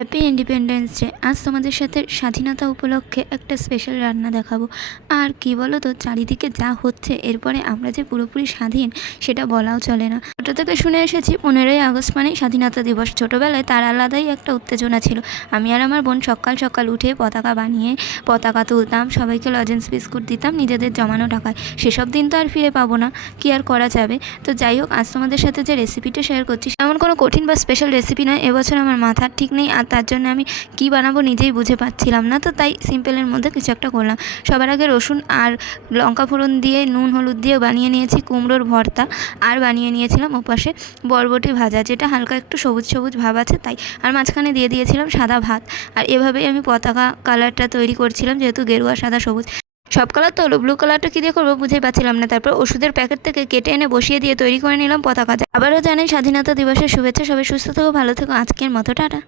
Happy independence day. আজ তোমাদের সাথে স্বাধীনতা উপলক্ষে একটা স্পেশাল রান্না দেখাবো। আর কি বলো তো, চারিদিকে যা হচ্ছে এরপরে আমরা যে পুরোপুরি স্বাধীন সেটা বলাও চলে না। ছোটো থেকে শুনে এসেছি 15ই আগস্ট মানেই স্বাধীনতা দিবস। ছোটোবেলায় তার আলাদাই একটা উত্তেজনা ছিল। আমি আর আমার বোন সকাল সকাল উঠে পতাকা বানিয়ে পতাকা তুলতাম, সবাইকে লজেন্স বিস্কুট দিতাম নিজেদের জমানো টাকায়। সেসব দিন তো আর ফিরে পাবো না, কি আর করা যাবে। তো যাই হোক, আজ তোমাদের সাথে যে রেসিপিটা শেয়ার করছি এমন কোনো কঠিন বা স্পেশাল রেসিপি নয়। এবছর আমার মাথার ঠিক নেই, আর তার জন্য আমি কি বানাবো নিজেই বুঝে পাচ্ছিলাম না। তো তাই সিম্পলের মধ্যে কিছু একটা করলাম। সবার আগে রসুন আর লঙ্কা ফোড়ন দিয়ে নুন হলুদ দিয়ে বানিয়ে নিয়েছি কুমড়োর ভর্তা। আর বানিয়ে নিয়েছিলাম ওপাশে বরবটি ভাজা, যেটা হালকা একটু সবুজ সবুজ ভাব আছে তাই। আর মাঝখানে দিয়ে দিয়েছিলাম সাদা ভাত। আর এভাবেই আমি পতাকা কালারটা তৈরি করছিলাম, যেহেতু গেরুয়া সাদা সবুজ সব কালার তো হলো, ব্লু কালারটা কী দিয়ে করবো বুঝেই পাচ্ছিলাম না। তারপর ওষুধের প্যাকেট থেকে কেটে এনে বসিয়ে দিয়ে তৈরি করে নিলাম পতাকা। আবারও জানাই স্বাধীনতা দিবসের শুভেচ্ছা। সবাই সুস্থ থেকো, ভালো থেকো। আজকের মতো টাটা।